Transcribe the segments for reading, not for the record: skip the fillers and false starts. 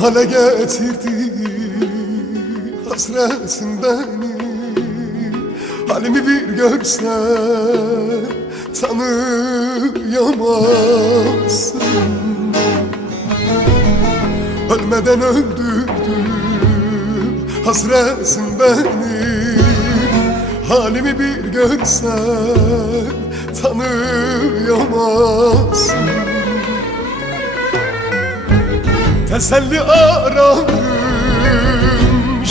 hale getirdi hasretin beni. Halimi bir görsen tanıyamazsın. Ölmeden öldürdüm hasretin beni. Halimi bir görsen tanıyamazsın. Teselli ararım,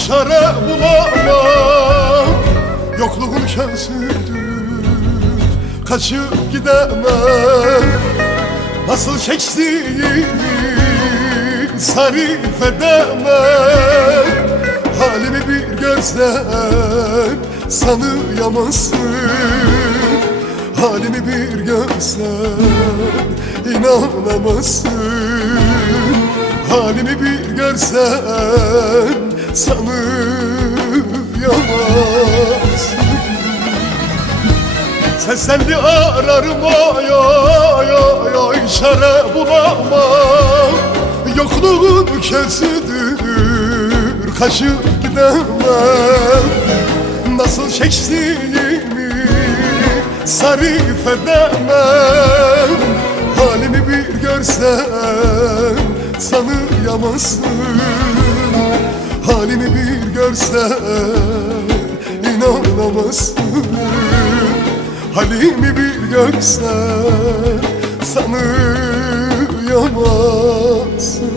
çare bulamam. Yokluğun kösüdür, kaçıp gidemem. Nasıl çektiğimi sarif edemem. Halimi bir görsen sanıyamazsın. Halimi bir görsen inanamazsın. Halimi bir görsen sanıyamazsın. Teselli ararım oy oy oy oy, çare bulamam. Yokluğun kösüdür, kaçıp gidemem. Nasıl çektiğimi sarif edemem. Halimi bir görsen sanıyamazsın. Halimi bir görsen inanamazsın. Halimi bir görsen sanıyamazsın.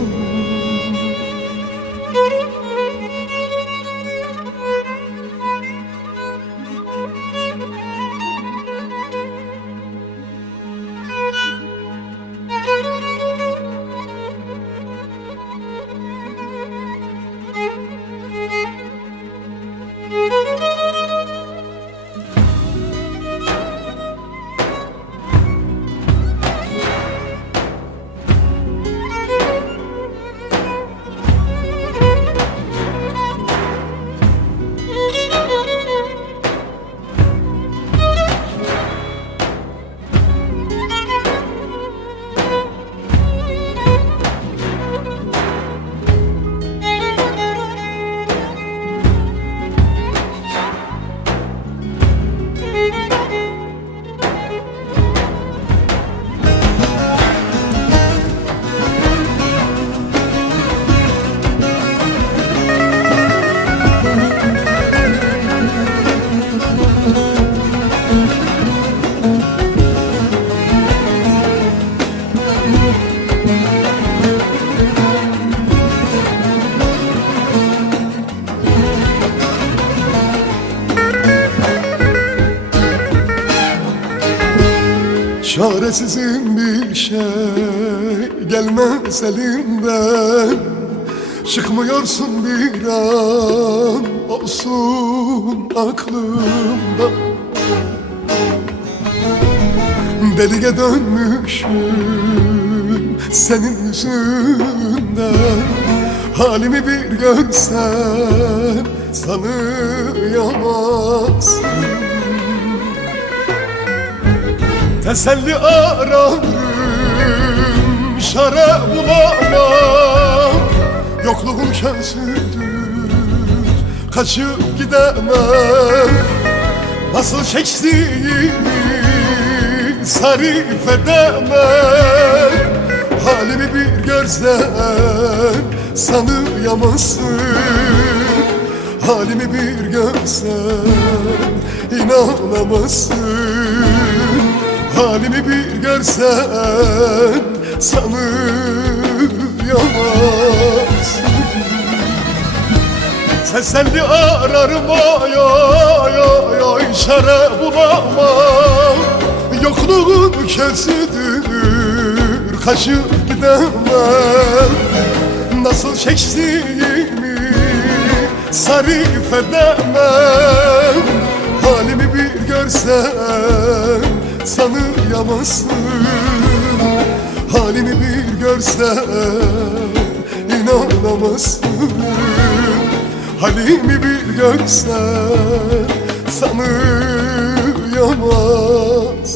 Çaresizim, bir şey gelmez elimden. Çıkmıyorsun bir an olsun aklımda. Deliye dönmüşüm senin yüzünden. Halimi bir görsen sanıyamazsın. Teselli ararım, çare bulamam. Yokluğun kösüdür, kaçıp gidemem. Nasıl çektiğimi sarif edemem. Halimi bir görsen sanıyamazsın. Halimi bir görsen inanamazsın. Halimi bir görsen sanıyamazsın. Teselli ararım oy oy oy oy, çare bulamam. Yokluğun kösüdür, kaçıp gidemem. Nasıl çektiğimi sarif edemem. Halimi bir görsen sanıyamazsın. Halimi bir görsen inanamazsın. Halimi bir görsen sanıyamazsın.